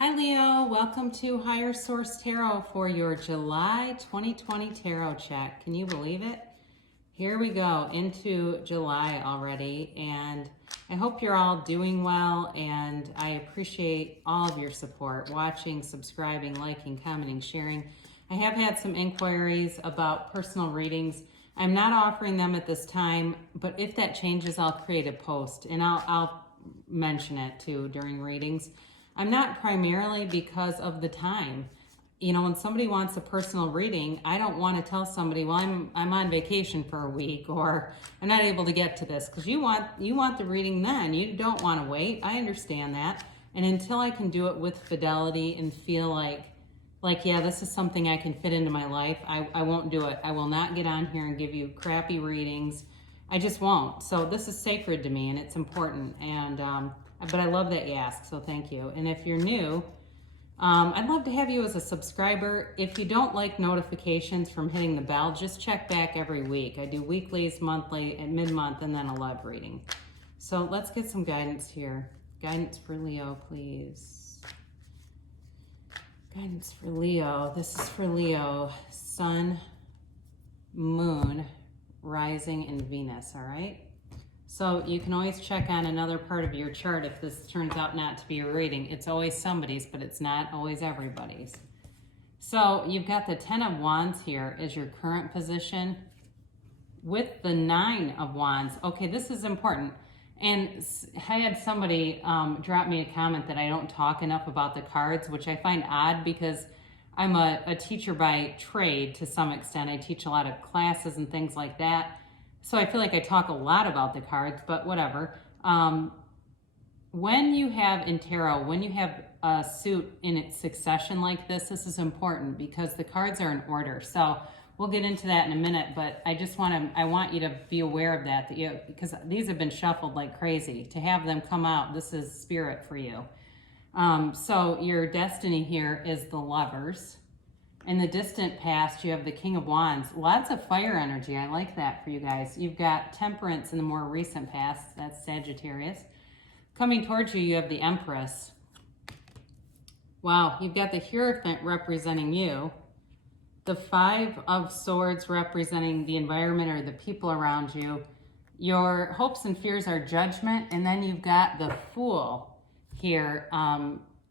Hi Leo, welcome to Higher Source Tarot for your July 2020 tarot check. Can you believe it? Here we go into July already, and I hope you're all doing well, and I appreciate all of your support, watching, subscribing, liking, commenting, sharing. I have had some inquiries about personal readings. I'm not offering them at this time, but if that changes, I'll create a post, and I'll mention it too during readings. I'm not primarily because of the time. You know, when somebody wants a personal reading, I don't want to tell somebody, well, I'm on vacation for a week, or I'm not able to get to this, because you want the reading then. You don't want to wait. I understand that. And until I can do it with fidelity and feel like yeah, this is something I can fit into my life, I won't do it. I will not get on here and give you crappy readings. I just won't. So this is sacred to me, and it's important. And but I love that you ask, so thank you. And if you're new, I'd love to have you as a subscriber. If you don't like notifications from hitting the bell, just check back every week. I do weeklies, monthly, and mid-month, and then a live reading. So let's get some guidance here. Guidance for Leo, please. Guidance for Leo. This is for Leo. Sun, Moon, Rising, and Venus, all right? So you can always check on another part of your chart if this turns out not to be a reading. It's always somebody's, but it's not always everybody's. So you've got the 10 of Wands here as your current position with the 9 of Wands. Okay, this is important. And I had somebody drop me a comment that I don't talk enough about the cards, which I find odd because I'm a teacher by trade to some extent. I teach a lot of classes and things like that. So I feel like I talk a lot about the cards, but whatever. When you have in tarot, when you have a suit in its succession like this is important because the cards are in order. So we'll get into that in a minute, but I want you to be aware of that, because these have been shuffled like crazy. To have them come out, this is spirit for you. So your destiny here is the Lovers. In the distant past, you have the King of Wands. Lots of fire energy. I like that for you guys. You've got Temperance in the more recent past. That's Sagittarius. Coming towards you, you have the Empress. Wow, you've got the Hierophant representing you. The 5 of Swords representing the environment or the people around you. Your hopes and fears are Judgment. And then you've got the Fool here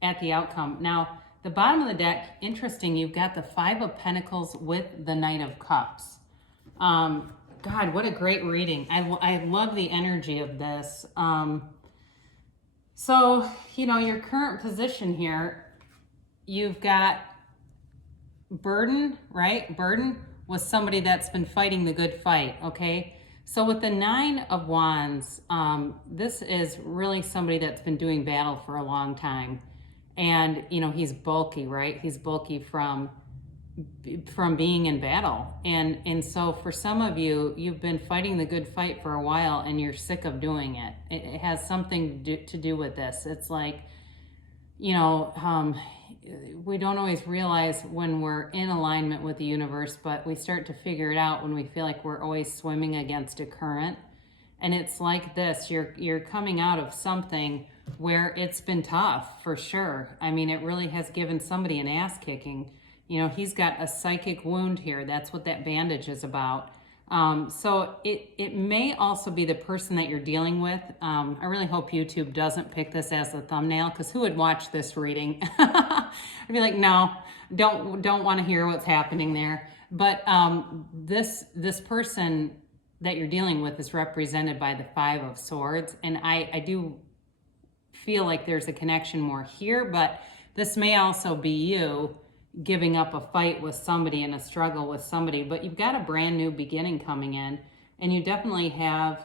at the outcome. Now, the bottom of the deck, interesting, you've got the 5 of Pentacles with the Knight of Cups. God, what a great reading. I love the energy of this. So, you know, your current position here, you've got burden, right? Burden was somebody that's been fighting the good fight, okay? So with the 9 of Wands, this is really somebody that's been doing battle for a long time. And, you know, he's bulky, right? He's bulky from being in battle. And so for some of you, you've been fighting the good fight for a while and you're sick of doing it. It has something to do with this. It's like, you know, we don't always realize when we're in alignment with the universe, but we start to figure it out when we feel like we're always swimming against a current. And it's like this, you're coming out of something where it's been tough, for sure. I mean, it really has given somebody an ass kicking. You know, he's got a psychic wound here. That's what that bandage is about. So it may also be the person that you're dealing with. I really hope YouTube doesn't pick this as the thumbnail, because who would watch this reading? I'd be like, no, don't want to hear what's happening there. But this person that you're dealing with is represented by the 5 of Swords. And I do feel like there's a connection more here, but this may also be you giving up a fight with somebody and a struggle with somebody, but you've got a brand new beginning coming in, and you definitely have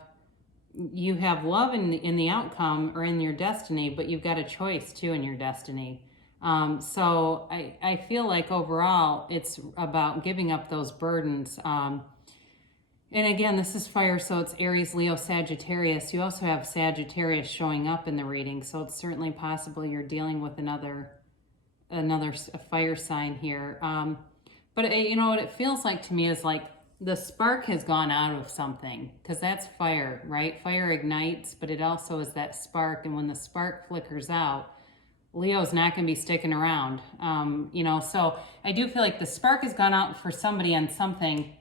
love in the outcome or in your destiny, but you've got a choice too in your destiny. So I feel like overall it's about giving up those burdens. And again, this is fire, so it's Aries, Leo, Sagittarius. You also have Sagittarius showing up in the reading, so it's certainly possible you're dealing with another fire sign here. But you know what it feels like to me is like the spark has gone out of something, because that's fire, right? Fire ignites, but it also is that spark, and when the spark flickers out, Leo's not going to be sticking around. So I do feel like the spark has gone out for somebody on something.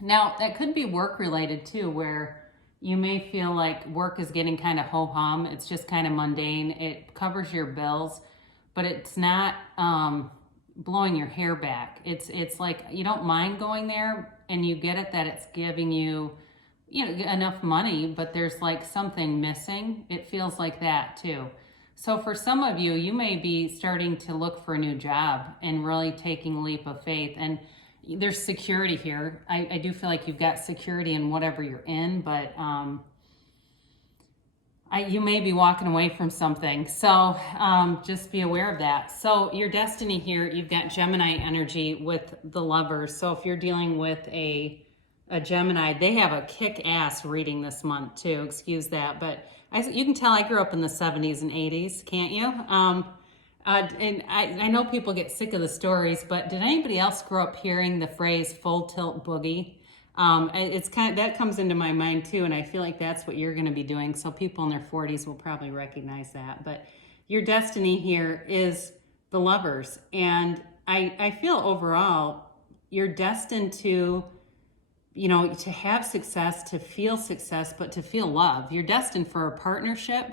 Now, that could be work related too, where you may feel like work is getting kind of ho-hum. It's just kind of mundane. It covers your bills, but it's not blowing your hair back. It's like you don't mind going there, and you get it that it's giving you, enough money, but there's like something missing. It feels like that too. So for some of you, you may be starting to look for a new job and really taking a leap of faith. And there's security here. I do feel like you've got security in whatever you're in, but you may be walking away from something. So just be aware of that. So your destiny here, you've got Gemini energy with the Lovers. So if you're dealing with a Gemini, they have a kick-ass reading this month too. Excuse that, but you can tell I grew up in the 70s and 80s, can't you? And I know people get sick of the stories, but did anybody else grow up hearing the phrase "full tilt boogie"? It's that comes into my mind too, and I feel like that's what you're going to be doing. So people in their 40s will probably recognize that. But your destiny here is the Lovers, and I feel overall you're destined to, to have success, to feel success, but to feel love. You're destined for a partnership,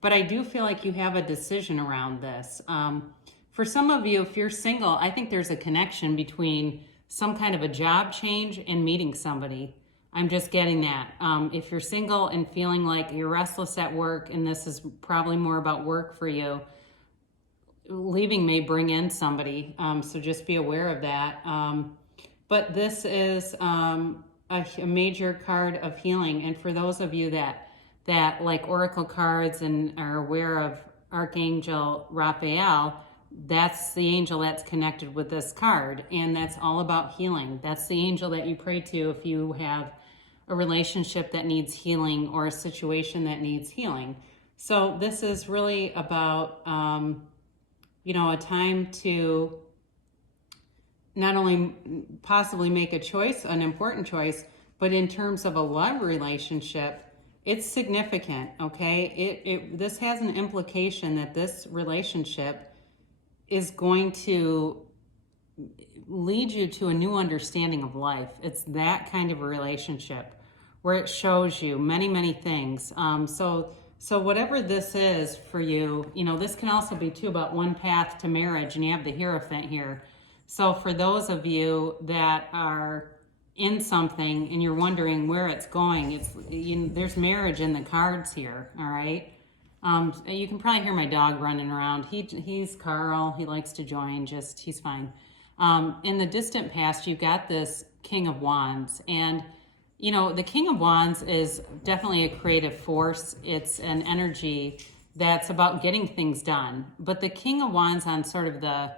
but I do feel like you have a decision around this. For some of you, if you're single, I think there's a connection between some kind of a job change and meeting somebody. I'm just getting that. If you're single and feeling like you're restless at work, and this is probably more about work for you, leaving may bring in somebody. So just be aware of that. But this is a major card of healing. And for those of you that like oracle cards and are aware of Archangel Raphael, that's the angel that's connected with this card. And that's all about healing. That's the angel that you pray to if you have a relationship that needs healing or a situation that needs healing. So this is really about, a time to not only possibly make a choice, an important choice, but in terms of a love relationship, it's significant, okay? This has an implication that this relationship is going to lead you to a new understanding of life. It's that kind of a relationship where it shows you many, many things. So whatever this is for you, this can also be too about one path to marriage, and you have the Hierophant here. So for those of you that are in something and you're wondering where it's going, there's marriage in the cards here, all right? You can probably hear my dog running around. He's Carl. He likes to join. He's fine. In the distant past, you've got this King of Wands, and the King of Wands is definitely a creative force. It's an energy that's about getting things done. But the King of Wands, on sort of the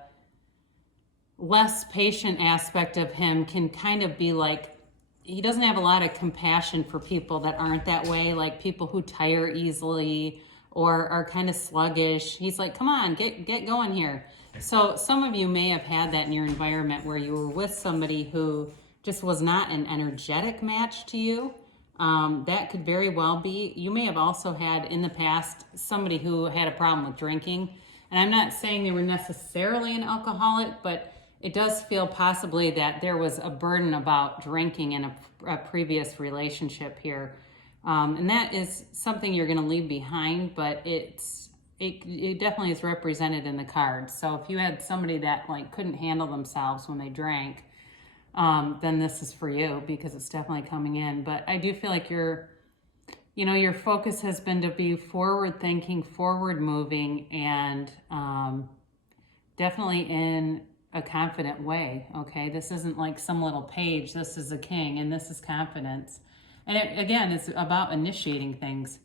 less patient aspect of him, can kind of be like, he doesn't have a lot of compassion for people that aren't that way, like people who tire easily or are kind of sluggish. He's like, come on, get going here. So some of you may have had that in your environment where you were with somebody who just was not an energetic match to you. That could very well be. You may have also had in the past somebody who had a problem with drinking. And I'm not saying they were necessarily an alcoholic, but it does feel possibly that there was a burden about drinking in a previous relationship here. And that is something you're going to leave behind, but it definitely is represented in the cards. So if you had somebody that like couldn't handle themselves when they drank, then this is for you, because it's definitely coming in. But I do feel like your focus has been to be forward thinking, forward moving, and definitely in a confident way. Okay, this isn't like some little page. This is a king, and this is confidence. And again, it's about initiating things.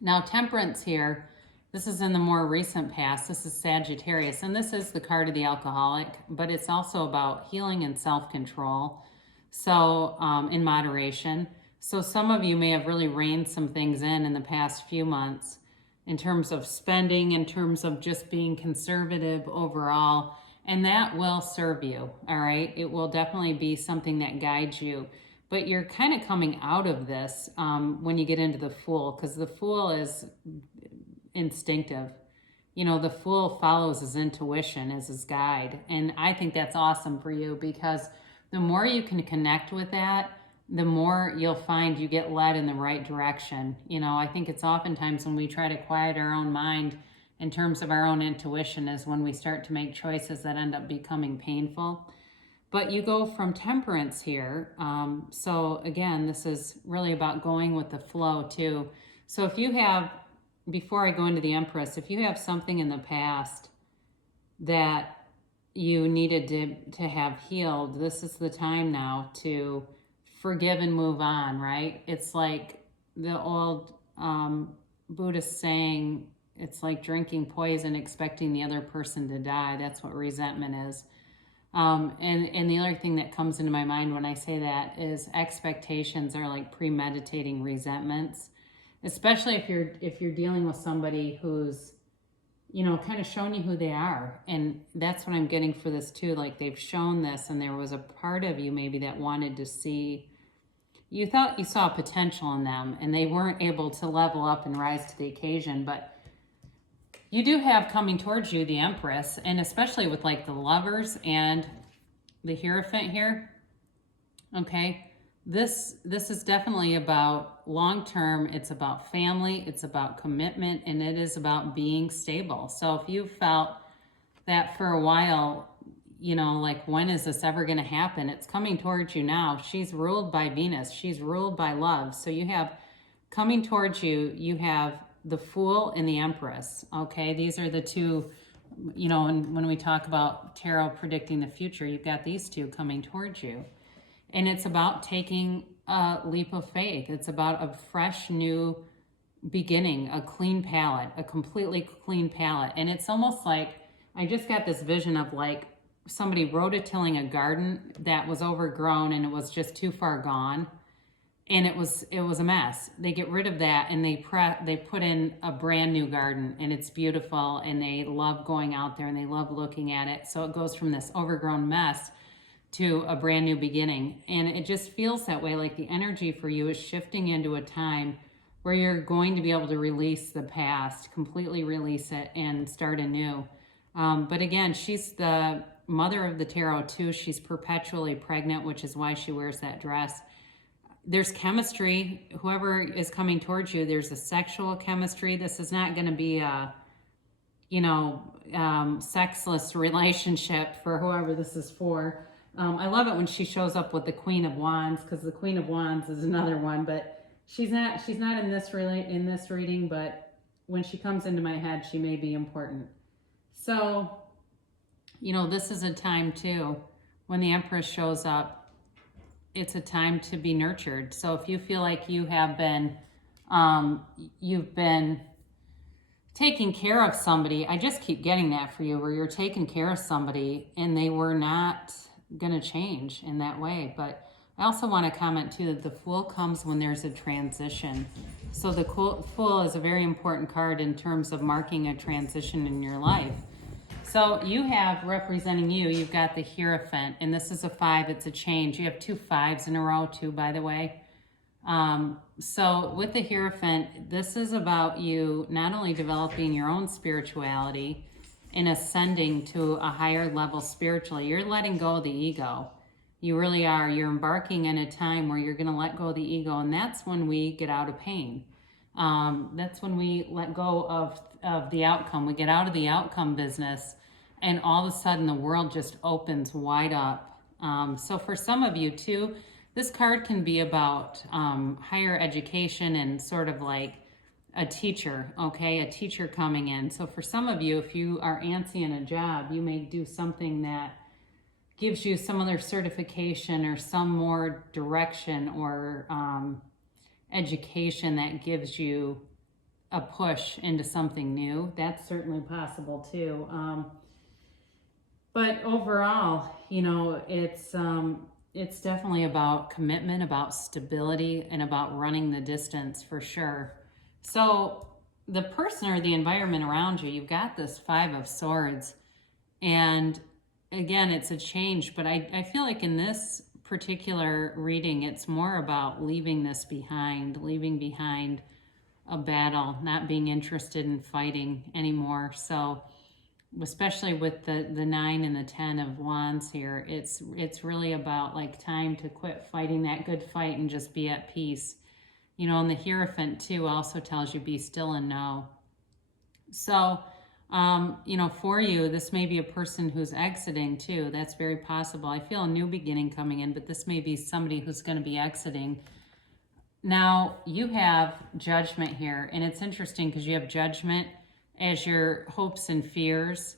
Now, Temperance here, this is in the more recent past. This is Sagittarius, and this is the card of the alcoholic, but it's also about healing and self-control, so in moderation. So some of you may have really reined some things in the past few months in terms of spending, in terms of just being conservative overall, and that will serve you, all right? It will definitely be something that guides you. But you're kind of coming out of this when you get into the Fool, because the Fool is instinctive. the Fool follows his intuition as his guide. And I think that's awesome for you, because the more you can connect with that, the more you'll find you get led in the right direction. I think it's oftentimes when we try to quiet our own mind in terms of our own intuition is when we start to make choices that end up becoming painful. But you go from Temperance here. So again, this is really about going with the flow too. So if you have, before I go into the Empress, if you have something in the past that you needed to have healed, this is the time now to forgive and move on, right? It's like the old Buddhist saying, it's like drinking poison, expecting the other person to die. That's what resentment is. And the other thing that comes into my mind when I say that is expectations are like premeditating resentments, especially if you're dealing with somebody who's, kind of shown you who they are. And that's what I'm getting for this too. Like they've shown this, and there was a part of you maybe that wanted to see, you thought you saw potential in them, and they weren't able to level up and rise to the occasion. But you do have coming towards you the Empress, and especially with like the Lovers and the Hierophant here. Okay, this is definitely about long term. It's about family, it's about commitment, and it is about being stable. So if you felt that for a while, like, when is this ever going to happen? It's coming towards you now. She's ruled by Venus. She's ruled by love. So you have coming towards you, you have the Fool and the Empress. Okay, these are the two, and when we talk about tarot predicting the future, you've got these two coming towards you. And it's about taking a leap of faith. It's about a fresh new beginning, a clean palette, a completely clean palette. And it's almost like, I just got this vision of like somebody rototilling a garden that was overgrown and it was just too far gone. And it was a mess. They get rid of that and they put in a brand new garden, and it's beautiful, and they love going out there and they love looking at it. So it goes from this overgrown mess to a brand new beginning. And it just feels that way, like the energy for you is shifting into a time where you're going to be able to release the past, completely release it and start anew. But again, she's the mother of the tarot too. She's perpetually pregnant, which is why she wears that dress. There's chemistry. Whoever is coming towards you, there's a sexual chemistry. This is not going to be a, sexless relationship for whoever this is for. I love it when she shows up with the Queen of Wands, because the Queen of Wands is another one, but she's not in this reading, but when she comes into my head, she may be important. So, this is a time too, when the Empress shows up, it's a time to be nurtured. So if you feel like you have been, you've been taking care of somebody, I just keep getting that for you, where you're taking care of somebody and they were not going to change in that way. But I also want to comment too that the Fool comes when there's a transition. So the Fool is a very important card in terms of marking a transition in your life. So you have, representing you, you've got the Hierophant, and this is a 5, it's a change. You have 2 5s in a row too, by the way. So with the Hierophant, this is about you not only developing your own spirituality and ascending to a higher level spiritually, you're letting go of the ego. You really are. You're embarking in a time where you're going to let go of the ego, and that's when we get out of pain. That's when we let go of the outcome. We get out of the outcome business, and all of a sudden the world just opens wide up. So for some of you too, this card can be about higher education and sort of like a teacher, okay? A teacher coming in. So for some of you, if you are antsy in a job, you may do something that gives you some other certification or some more direction or education that gives you a push into something new. That's certainly possible too. But overall, it's definitely about commitment, about stability, and about running the distance for sure. So the person or the environment around you, you've got this 5 of Swords, and again, it's a change, but I feel like in this particular reading, it's more about leaving this behind, leaving behind a battle, not being interested in fighting anymore. So especially with the 9 and the 10 of wands here, it's really about like time to quit fighting that good fight and just be at peace. You know, and the Hierophant too also tells you be still and know. So you know, for you, this may be a person who's exiting too. That's very possible. I feel a new beginning coming in, but this may be somebody who's going to be exiting. Now, you have Judgment here, and it's interesting because you have Judgment as your hopes and fears,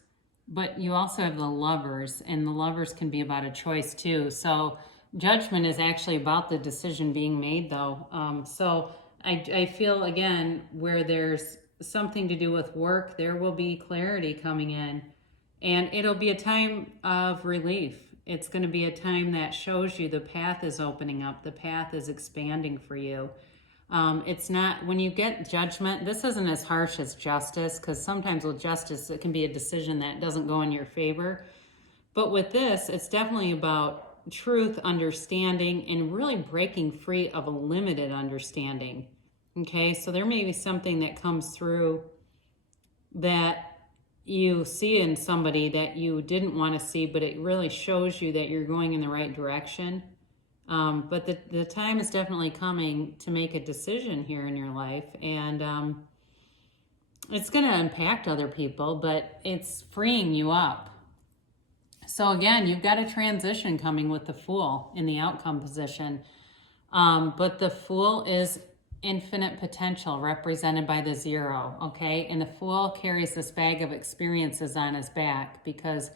but you also have the Lovers, and the Lovers can be about a choice too. So Judgment is actually about the decision being made, though. So I feel, again, where there's something to do with work, there will be clarity coming in, and it'll be a time of relief. It's going to be a time that shows you the path is opening up, the path is expanding for you. It's not, when you get Judgment, this isn't as harsh as Justice, because sometimes with Justice it can be a decision that doesn't go in your favor, but with this it's definitely about truth, understanding, and really breaking free of a limited understanding. Okay, so there may be something that comes through that you see in somebody that you didn't want to see, but it really shows you that you're going in the right direction. But the time is definitely coming to make a decision here in your life, and it's going to impact other people, but it's freeing you up. So again, you've got a transition coming with the Fool in the outcome position, but the Fool is infinite potential represented by the 0, okay? And the Fool carries this bag of experiences on his back because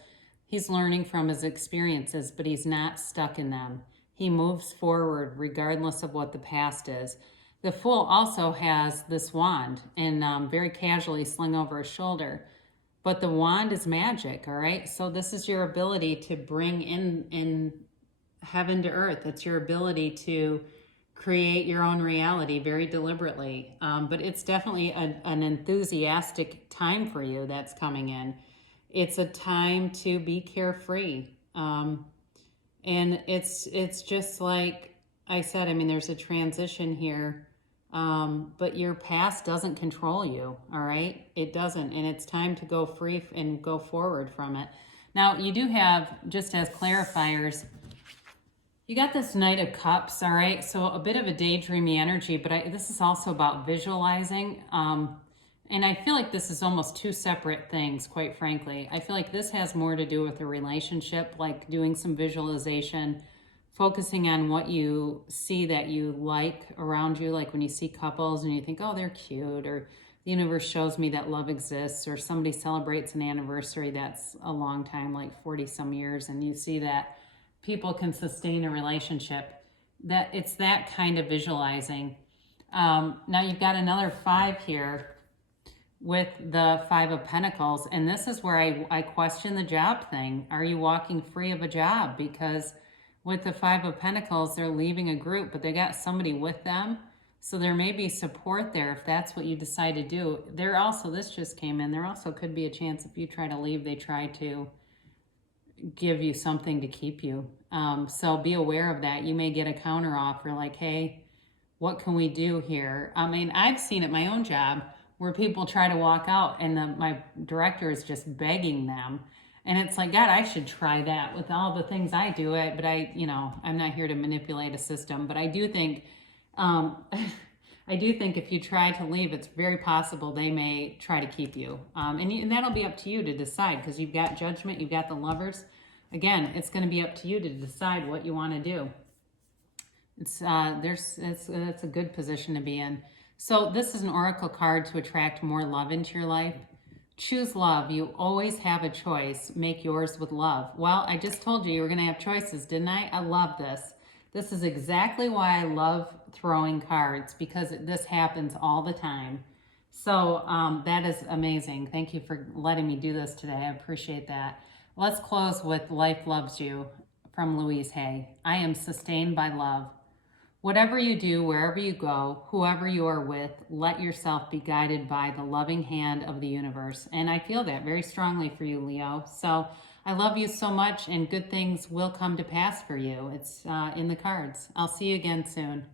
he's learning from his experiences, but he's not stuck in them. He moves forward regardless of what the past is. The Fool also has this wand and very casually slung over his shoulder, but the wand is magic, all right? So this is your ability to bring in heaven to earth. It's your ability to create your own reality very deliberately. But it's definitely an enthusiastic time for you that's coming in. It's a time to be carefree. And it's just like I said, I mean, there's a transition here, but your past doesn't control you, all right? It doesn't, and it's time to go free and go forward from it. Now, you do have, just as clarifiers, you got this Knight of Cups, all right? So a bit of a daydreamy energy, but this is also about visualizing. And I feel like this is almost two separate things, quite frankly. I feel like this has more to do with a relationship, like doing some visualization, focusing on what you see that you like around you, like when you see couples and you think, oh, they're cute, or the universe shows me that love exists, or somebody celebrates an anniversary that's a long time, like 40 some years, and you see that people can sustain a relationship, that it's that kind of visualizing. Now you've got another 5 here with the 5 of Pentacles, and this is where I question the job thing. Are you walking free of a job? Because with the 5 of Pentacles, they're leaving a group, but they got somebody with them, so there may be support there if that's what you decide to do. There also, this just came in, there also could be a chance if you try to leave, they try to give you something to keep you. So be aware of that. You may get a counter offer like, hey, what can we do here? I mean, I've seen at my own job where people try to walk out and my director is just begging them. And it's like, God, I should try that with all the things I do. But I'm not here to manipulate a system, but I do think, if you try to leave, it's very possible they may try to keep you. And that'll be up to you to decide, because you've got Judgment, you've got the Lovers. Again, it's going to be up to you to decide what you want to do. It's a good position to be in. So this is an oracle card to attract more love into your life. Choose love. You always have a choice. Make yours with love. Well, I just told you were going to have choices, didn't I? I love this. This is exactly why I love throwing cards, because this happens all the time. So that is amazing. Thank you for letting me do this today. I appreciate that. Let's close with Life Loves You from Louise Hay. I am sustained by love. Whatever you do, wherever you go, whoever you are with, let yourself be guided by the loving hand of the universe. And I feel that very strongly for you, Leo. So I love you so much, and good things will come to pass for you. It's in the cards. I'll see you again soon.